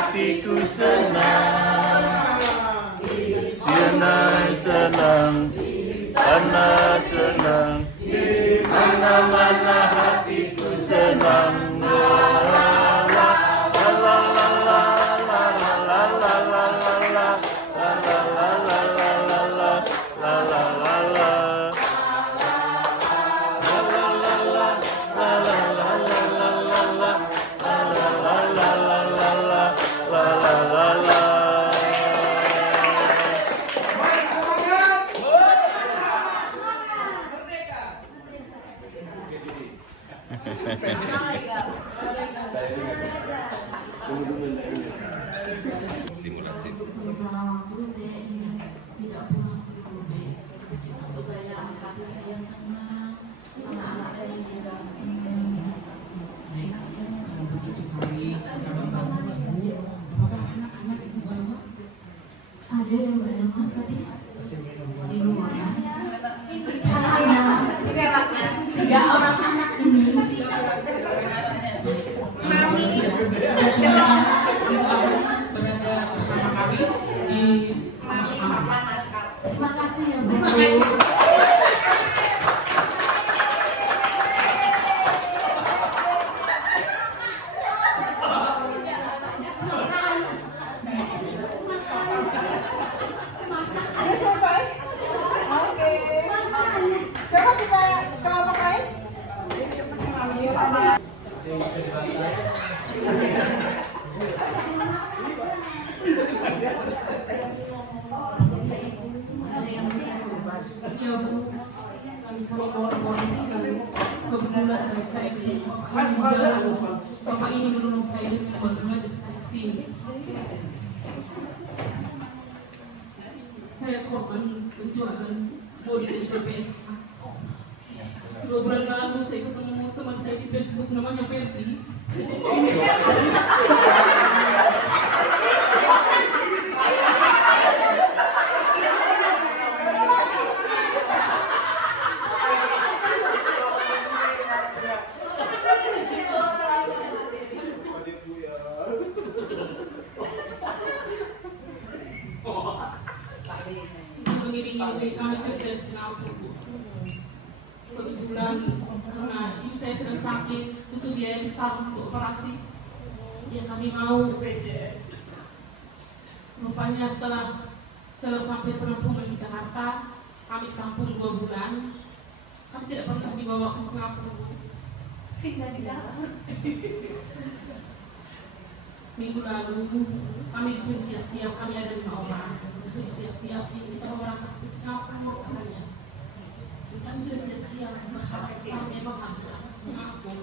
hatiku senang, senang, karena senang, di mana-mana hatiku senang. Simulasi. Sementara waktu saya ingin tidak pulang ke Kobe supaya hati saya tenang, anak-anak saya juga begitu kami membantu ibu, apakah anak-anak ibu bawa? ada yang bernama tadi di luar. Anaknya 3 orang anak ini. Ibu akan berada bersama kami di rumah. Terima kasih ya Bu. Coba kita kelompok lain. Ya Bu, kami bawa kebetulan saya di jalan. Bapak ini menolong saya mengajak saya ke sini. Saya korban penjualan mau dijadikan PSK. 2 bulan lalu saya ketemu teman saya di Facebook namanya Ferdi. Mengiringi kami kerja di Singapura. Kebetulan karena ibu saya sedang sakit, butuh biaya besar untuk operasi. Ya kami mau BPJS. Rupanya setelah sampai penampungan di Jakarta, kami tampung 2 bulan. Kami tidak pernah dibawa ke Singapura. Minggu lalu kami disuruh siap-siap, kami ada 5 orang. Disuruh siap-siap, ini kita mau berangkat ke Singapura katanya. Kami sudah siap-siap, berharap besar memang harus berangkat ke Singapura.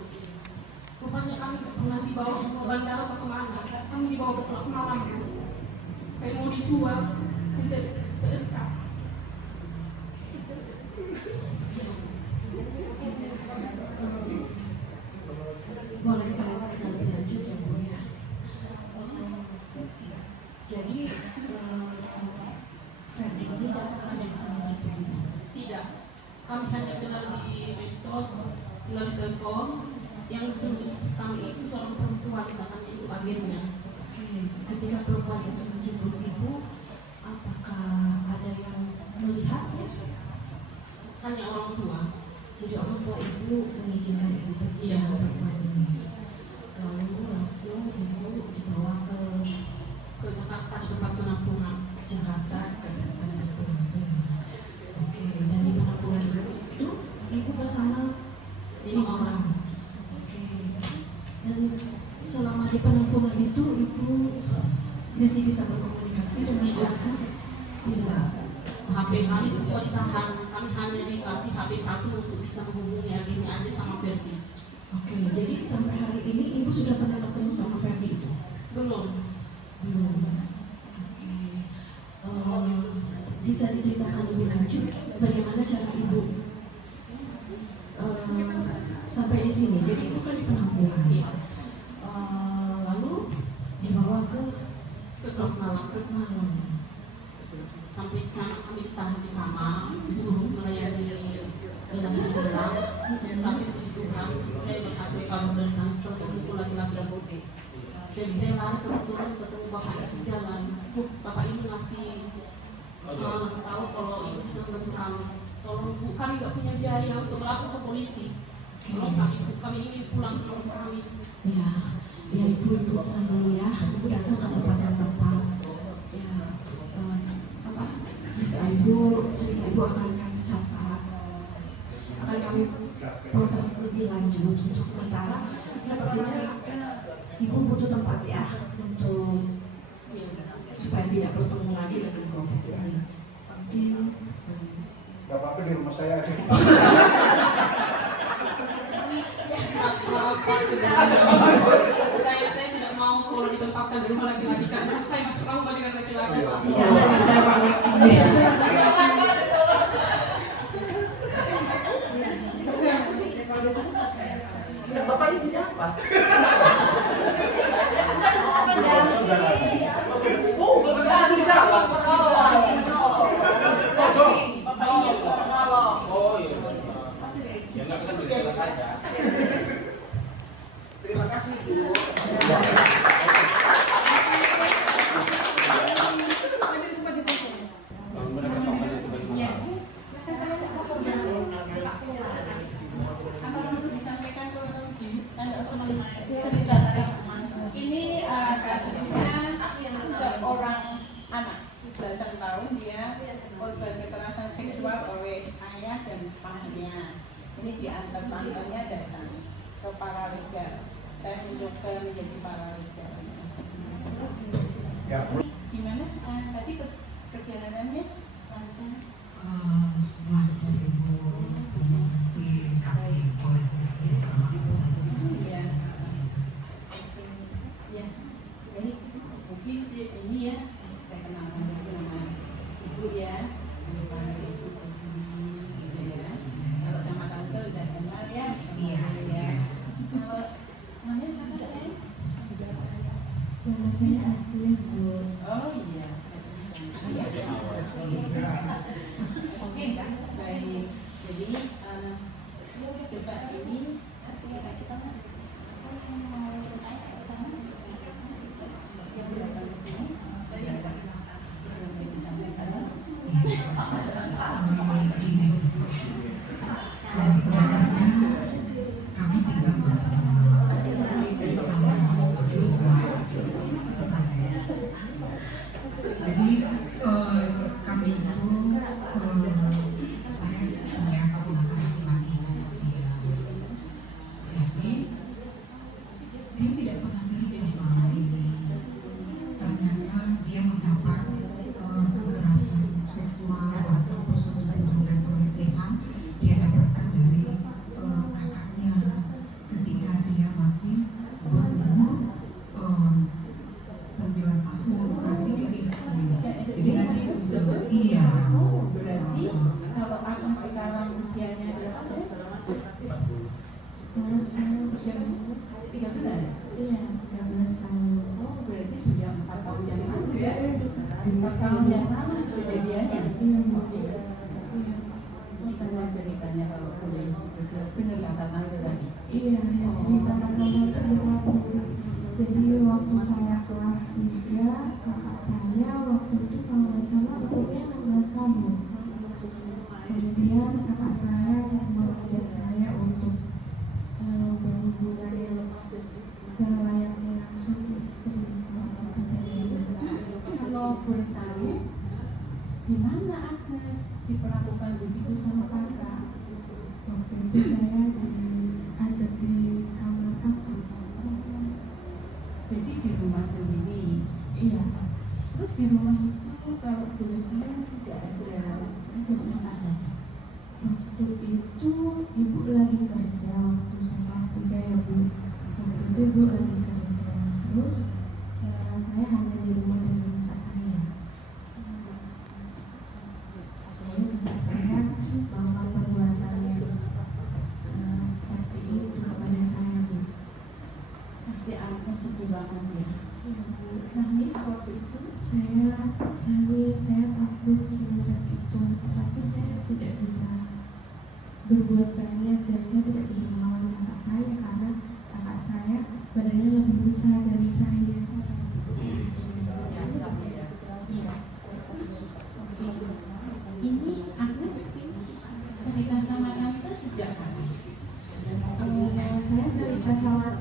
Rupanya kami tidak pernah dibawa ke bandara atau kemana. Kami dibawa ke klub malam. Kayak mau dijual, menjadi PSK. Boleh saya tanya lebih lanjut ya Bu ya. Jadi Ferdi ini datang ke desa menjemput Ibu? Tidak, kami hanya kenal di medsos, melalui telepon. Yang suruh menjemput kami itu seorang perempuan, katanya itu agennya. Oke, ketika perempuan itu menjemput Ibu, apakah ada yang melihatnya? Hanya orang tua. Jadi orang tua Ibu mengizinkan Ibu pergi dengan perempuan ini. Lalu langsung Ibu dibawa ke Jakarta tempat penampungan. Jakarta ke tempat penampungan. Oke, dan di penampungan itu Ibu bersama 5 orang. Oke, dan selama di penampungan itu Ibu masih bisa berkomunikasi dengan keluarga? Tidak. HP kami semua ditahan. Kami hanya dikasih HP 1 untuk bisa menghubungi agennya aja sama Ferdi. Oke, jadi sampai hari ini Ibu sudah pernah ketemu sama Ferdi itu? Belum. Belum. Oke. Bisa diceritakan lebih lanjut bagaimana cara Ibu sampai di sini? Jadi Ibu kan di penampungan. Iya. Lalu dibawa ke Klub malam. Sampai di sana kami ditahan di kamar, disuruh melayani laki-laki pulang. Tapi puji Tuhan, saya berhasil kabur dari sana setelah ketemu laki-laki yang gope. Dan saya lari kebetulan ketemu bapak di jalan. Bapak ini ngasih tahu kalau ibu bisa membantu kami. Tolong bu, kami nggak punya biaya untuk melapor ke polisi. Tolong kami ingin pulang ke rumah kami. Ya, ya ibu tenang dulu ya. Ibu datang ke tempat yang tepat. Ya, kisah ibu, cerita ibu akan kami catat, akan kami proses lebih lanjut. Untuk sementara, sepertinya ibu butuh tempat ya untuk supaya tidak bertemu lagi dengan kelompok ini. Mungkin Gak apa-apa di rumah saya aja. Saya tidak mau kalau ditempatkan di rumah laki-laki karena saya masih trauma dengan laki-laki. ya, saya mengerti. Bapak ini tidak apa? Oh, bapak itu di sana. Bapak ini menolong. Oh iya. Ya nggak bisa berjalan saja. Terima kasih Bu. Ini kasusnya seorang anak belasan tahun, dia korban kekerasan seksual oleh ayah dan pamannya. Ini diantar tantenya datang ke paralegal. Saya mencoba menjadi paralegal. Ya, Bu. Gimana tadi perjalanannya lancar? Lancar Ibu, terima kasih kami polisi sama Ibu. Iya. Ya, jadi mungkin ini ya, saya kenalkan dulu nama ibu ya, dipanggil Ibu Pertiwi, gitu ya. Kalau sama tante udah kenal ya. Iya, iya. Kalau namanya siapa tadi? Nama saya Agnes, Bu. Oh iya. Oke, baik. Jadi coba ini kita yang datang ke sini masih disampaikan. Ini sebenarnya kami tinggal satu rumah. Jadi kami itu saya punya keponakan laki-laki kakak dia. Jadi dia tidak pernah cerita selama ini. Ternyata dia mendapat kekerasan seksual atau persetubuhan dan pelecehan dia dapatkan dari kakaknya ketika dia masih berumur 9 tahun, kelas 3 SD. Jadi nanti iya. Oh, berarti kalau aku sekarang usianya berapa? Sekarang saya Usia 13. iya 13 tahun. Oh, berarti sudah 4 tahun yang lalu ya? 4 tahun yang lalu sudah jadiannya? Iya, Bu. Gimana ceritanya kalau boleh jelas benar kata tante tadi? Iya, jadi katakan itu berlaku. Jadi waktu saya kelas 3, kakak saya waktu itu kalau nggak salah umurnya 16 tahun. Kemudian kakak saya mengajak saya untuk berhubungan yang selayaknya langsung istri waktu saya. Kalau boleh tahu, di mana Agnes diperlakukan begitu sama kakak? Waktu itu saya diajak di kamar kakak. Jadi di rumah sendiri. Iya, Terus di rumah itu kalau boleh tahu tidak ada siapa saja. waktu itu ibu lagi kerja waktu saya kelas 3 ya Bu. Waktu itu ibu lagi kerja. Terus saya hanya di rumah dengan kakak saya. Kakak saya melakukan perbuatan yang seperti itu kepada saya Bu. Pasti Agnes sedih banget ya. Nangis waktu itu saya nangis, saya takut semenjak itu, tapi saya tidak bisa berbuat banyak dan saya tidak bisa melawan kakak saya karena kakak saya badannya lebih besar dari saya. Ini Agus cerita sama tante sejak kapan? Saya cerita sama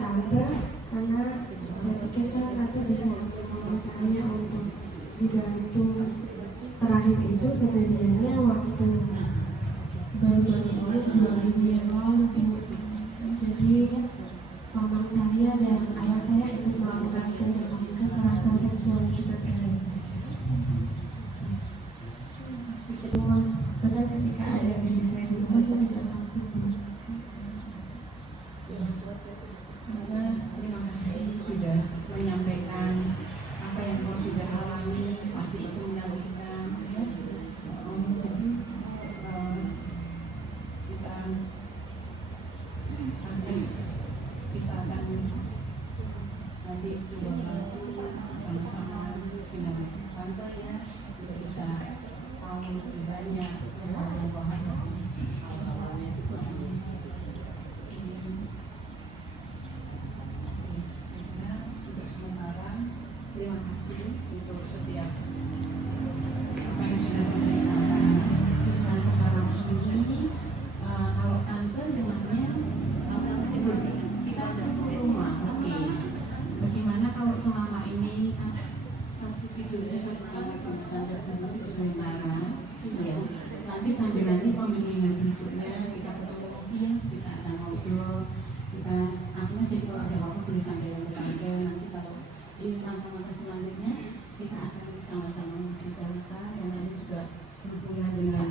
tante karena saya pikir kan tante bisa saya untuk dibantu. Terakhir itu kejadiannya waktu baru-baru ini 2 minggu yang lalu. Jadi paman saya dan ayah saya ikut melakukan kekerasan seksual juga terhadap saya. Bahkan ketika ada diri saya di rumah saya tidak takut. Mas, terima kasih sudah menyampaikan apa yang kau sudah alami, masih itu menyampaikan ya. Jadi kita akan nanti coba bantu sama-sama dengan tante ya, untuk bisa tahu lebih banyak soal yang kau hadapi. Untuk sementara, terima kasih untuk setiap apa yang sudah menceritakan. Nah sekarang ini kalau tante maksudnya kita satu rumah, oke. Bagaimana kalau selama ini satu tidurnya satu kamar dengan tante dulu untuk sementara, ya. Nanti sambil nanti pembimbingan berikutnya kita ketemu lagi ya, kita akan ngobrol, kita aku masih kalau ada waktu boleh sambil tante. Nanti kalau ini tantangan selanjutnya kita akan sama-sama membicarakan dan nanti juga berhubungan dengan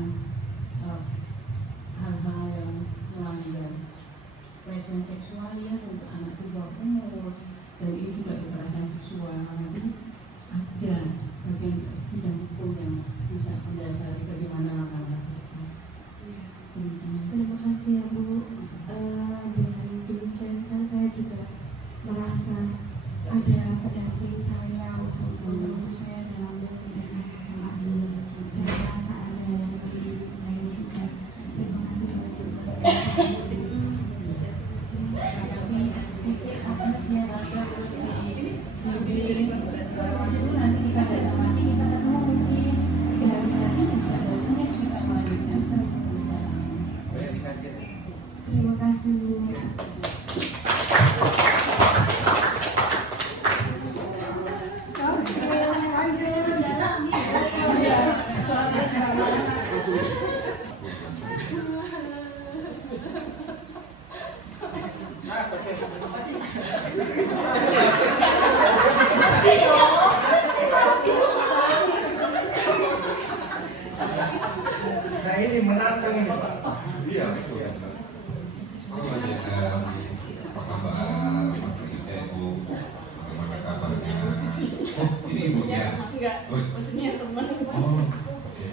hal-hal yang melanggar pelecehan seksual ya untuk anak di bawah umur, dan ini juga kekerasan seksual. Nanti ada bagian bidang hukum yang bisa mendasari bagaimana langkah-langkah. Terima kasih ya Bu. Dengan demikian kan saya juga merasa ada pendamping saya untuk membantu saya dalam kesehatan ini. Saya merasa ada yang mendidik saya juga. Terima kasih banyak Mas. Terima kasih. Apa sih rasa terus di nanti kita datang lagi, kita ketemu mungkin 3 hari lagi bisa datang ya, kita melanjutkan pembicaraan. Terima kasih Bu. Nah ini menantang ini Pak. Iya betul. Apa kabar Bapak Ibu? Bagaimana kabarnya? Oh, ini ibunya. Enggak, maksudnya teman. Oh, oke.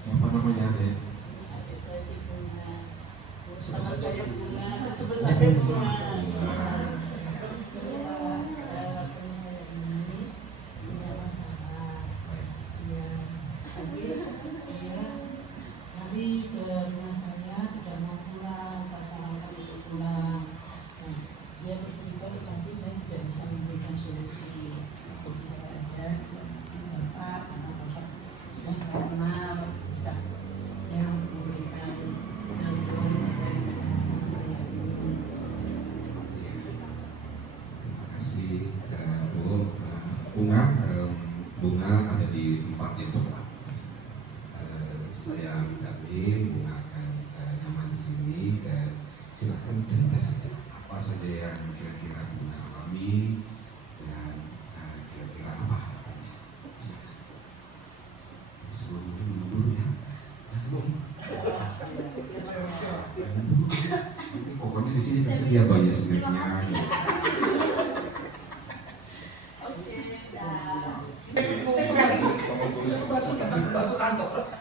Siapa namanya Dek? Saya sih Bunga. Sama saya Bunga, sebut saya Bunga. Tapi ke rumah saya tidak mau pulang, saya sarankan untuk pulang. Nah, dia bercerita tetapi saya tidak bisa memberikan solusi. Untuk saya aja, Bapak, karena Bapak sudah saya kenal, bisa yang memberikan bantuan yang saya ingin. Terima kasih Bu. Bunga ada di tempat yang tepat. Saya menjamin Bunga akan nyaman di sini dan silakan cerita saja apa saja yang kira-kira Bunga alami dan kira-kira apa harapannya. Silakan. Sebelum itu minum dulu ya. Pokoknya di sini tersedia banyak snacknya. Batu kantor.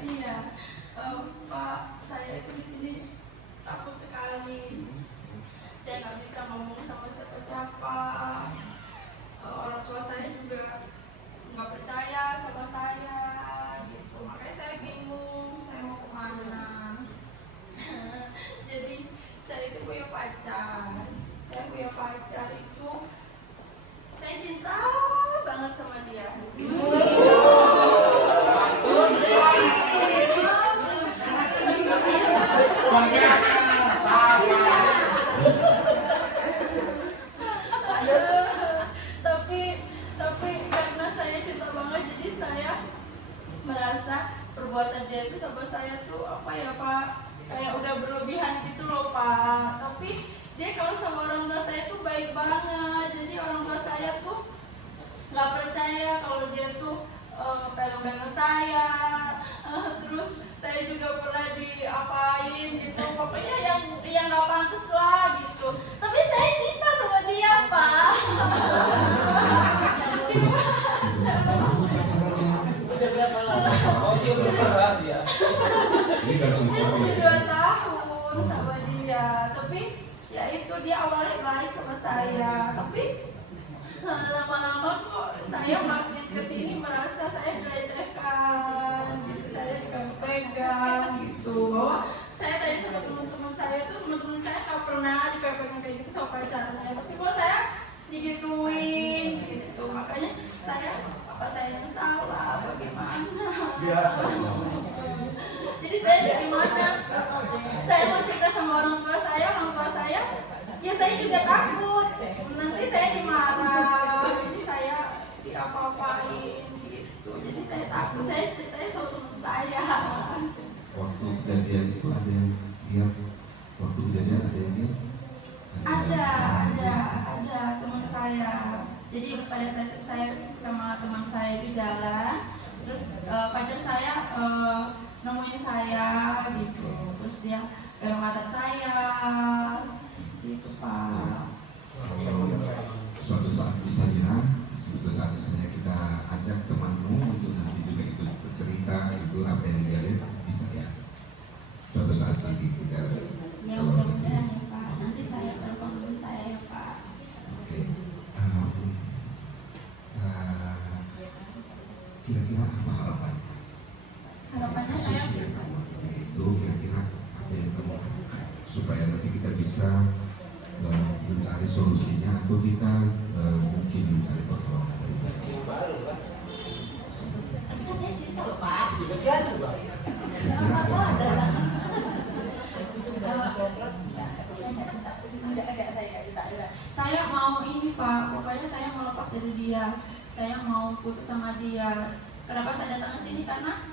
Iya, Pak, saya itu di sini takut sekali. Saya nggak bisa ngomong sama siapa-siapa. Orang tua saya juga nggak percaya sama saya, gitu. Makanya saya bingung. merasa perbuatan dia itu sama saya tuh apa ya Pak, kayak udah berlebihan gitu loh Pak. Tapi dia kalau sama orang tua saya tuh baik banget. Jadi orang tua saya tuh nggak percaya kalau dia tuh pegang-pegang saya, terus saya juga pernah diapain gitu, pokoknya yang nggak pantas lah gitu. Tapi saya cinta sama dia Pak. Oh, dia bersalah dia. Ini kan Saya semua sudah 2 tahun sama dia, tapi ya itu dia awalnya baik sama saya, tapi lama-lama kok saya makin kesini merasa saya dilecehkan, gitu, saya dipegang gitu. Bahwa saya tanya sama teman-teman saya tuh, teman-teman saya nggak pernah dipegang kayak gitu sama pacarnya, tapi kok saya digituin gitu. Makanya saya apa saya yang salah, bagaimana? Biasa. Jadi saya dari mana? Saya mau cerita sama orang tua saya ya saya juga takut nanti saya dimarah, jadi saya diapa-apain gitu. Jadi saya takut, saya ceritanya sama teman saya. waktu kejadian itu ada yang lihat, waktu kejadian ada yang lihat? Ada teman saya. Jadi pada saat itu saya sama teman saya di jalan, terus pacar saya nemuin saya gitu, terus dia pegang mata saya gitu Pak. Suatu saat misalnya kita ajak temanmu untuk nanti juga ikut bercerita itu apa yang dia lihat, bisa ya suatu saat nanti kita Ya mudah-mudahan ya Pak, nanti saya telepon teman saya ya Pak. oke. Kira-kira apa harapannya? Harapannya saya Itu kira-kira apa yang kamu harapkan supaya nanti kita bisa mencari solusinya atau kita mungkin mencari pertolongan dari Tuhan. tapi kan saya cerita loh Pak. Kira-kira apa Saya mau ini Pak, pokoknya saya mau lepas dari dia, saya mau putus sama dia. Kenapa saya datang ke sini? Karena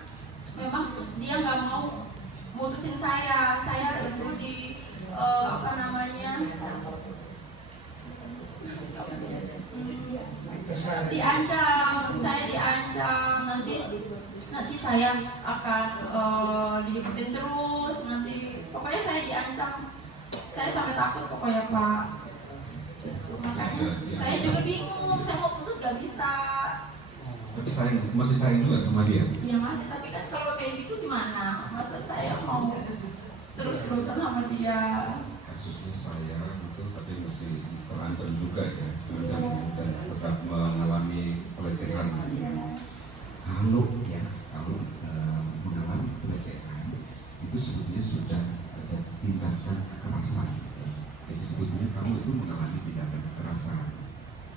memang dia nggak mau mutusin saya itu apa namanya, diancam, saya diancam nanti saya akan diikutin terus, nanti pokoknya saya diancam, saya sampai takut pokoknya Pak. Gitu. Makanya saya juga bingung, saya mau putus gak bisa. Tapi masih sayang juga sama dia. Ya masih, tapi kan kalau kayak gitu gimana? Masa saya mau terus-terusan sama dia? Kasusnya sayang itu tapi masih terancam juga ya, terancam dan tetap mengalami pelecehan. Kalau mengalami pelecehan itu sebetulnya sudah ada tindakan kekerasan. Jadi sebetulnya kamu itu mengalami tindakan kekerasan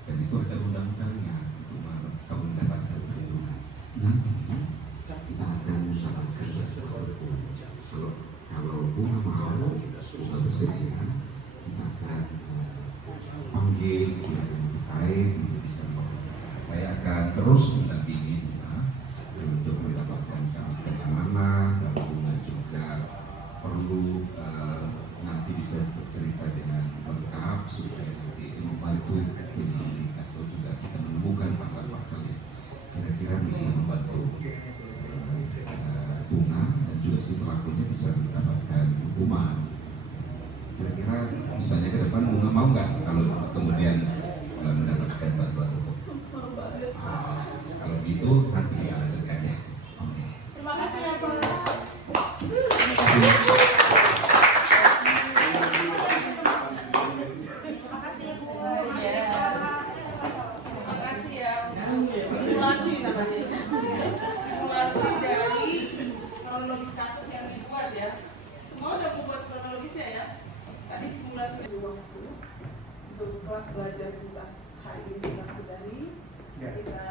dan itu ada undang-undangnya untuk kamu mendapatkan perlindungan. Nanti kita akan usahakan kalau bunga mau, bunga bersedia, kita akan panggil pihak yang terkait untuk bisa memperbaiki. Saya akan terus mendampingi bunga untuk mendapatkan kami yang mana, dan bunga juga perlu nanti bisa bercerita dengan lengkap supaya nanti membantu penyelidik atau juga kita menemukan pasal-pasal yang kira-kira bisa membantu bunga dan juga si pelakunya bisa mendapatkan hukuman. Kira-kira misalnya ke depan bunga mau nggak kalau kemudian mendapatkan bantuan hukum? Kalau gitu nanti ya lanjutkan ya. Oke. Terima kasih ya Pak. Simulasi namanya. Simulasi dari kronologis kasus yang dibuat ya. Semua udah membuat kronologisnya ya. Tadi simulasi dari waktu untuk kelas belajar tugas hari ini kita sudari. Kita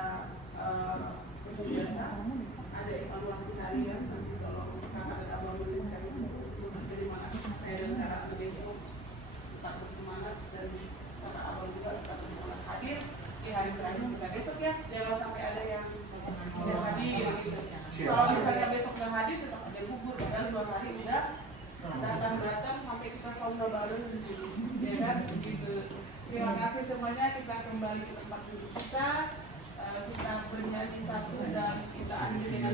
seperti biasa ada evaluasi harian. Nanti kalau kakak dan abang menuliskan dari mana saya dan kakak besok tetap bersemangat dan kakak abang juga tetap bersemangat hadir di hari terakhir kita besok ya, jangan sampai ada yang tidak hadir gitu. Kalau misalnya besok nggak hadir tetap ada gugur, padahal 2 hari udah datang sampai kita sauna bareng di sini, ya kan? Begitu. Terima kasih semuanya, kita kembali ke tempat duduk kita. Kita bernyanyi satu dan kita akhiri dengan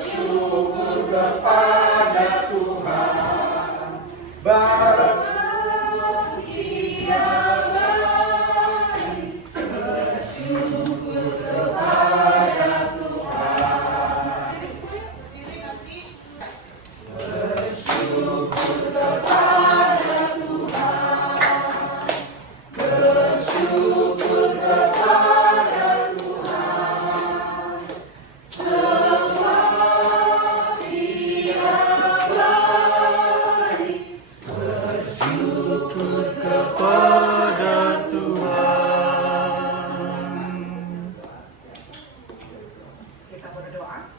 Syukur kepada Tuhan, Kita berdoa.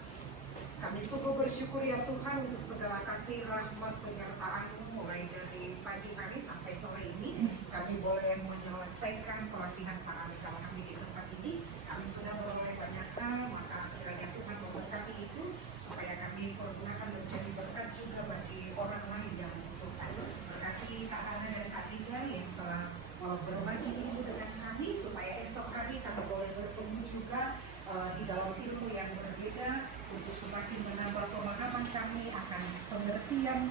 Kami sungguh bersyukur ya Tuhan untuk segala kasih rahmat penyertaan-Mu mulai dari pagi hari sampai sore ini. Kami boleh menyelesaikan pelatihan para anak kami di tempat ini. Kami sudah beroleh banyak hal, maka kiranya Tuhan memberkati itu supaya kami pergunakan menjadi berkat juga bagi orang lain yang membutuhkan. Berkati Kak Hana dan Kak Ida yang telah berbagi ilmu dengan kami supaya esok hari kami boleh bertemu juga di dalam ilmu yang berbeda untuk semakin menambah pemahaman kami akan pengertian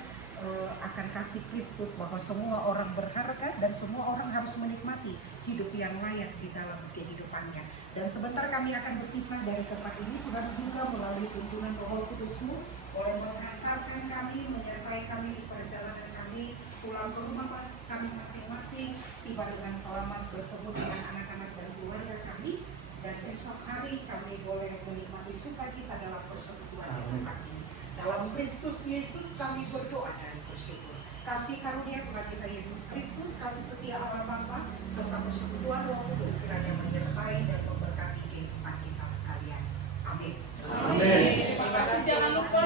akan kasih Kristus, bahwa semua orang berharga dan semua orang harus menikmati hidup yang layak di dalam kehidupannya. Dan sebentar kami akan berpisah dari tempat ini, Tuhan juga melalui tuntunan Roh Kudus-Mu boleh mengantarkan kami, menyertai kami di perjalanan kami pulang ke rumah kami masing-masing, tiba dengan selamat bertemu dengan anak-anak dan keluarga kami. Dan esok hari kami boleh menikmati sukacita dalam persekutuan di tempat ini. Dalam Kristus Yesus kami berdoa dan bersyukur. Kasih karunia Tuhan kita Yesus Kristus, kasih setia Allah Bapa, serta persekutuan Roh Kudus kiranya menyertai dan memberkati kehidupan kita sekalian. Amin. Amin. Terima kasih. Jangan lupa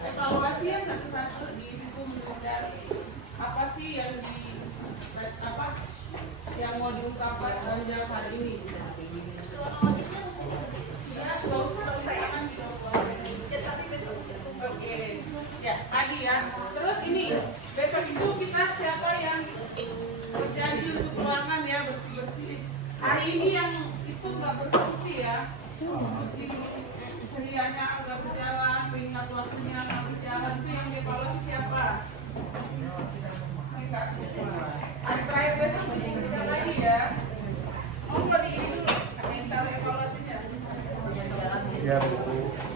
evaluasi ya satu-satu di buku menulis apa sih yang mau diungkapkan sepanjang hari ini. Oke, ya pagi ya. Terus ini besok itu kita siapa yang berjanji untuk ruangan ya bersih-bersih. Hari ini yang itu nggak berfungsi ya. Cerianya agak berjalan, mengingat waktunya nggak berjalan, itu yang dievaluasi siapa? Kita semua. Hari terakhir besok sudah lagi ya. Oh, nggak di ini dulu, minta evaluasinya. Ya, Bu.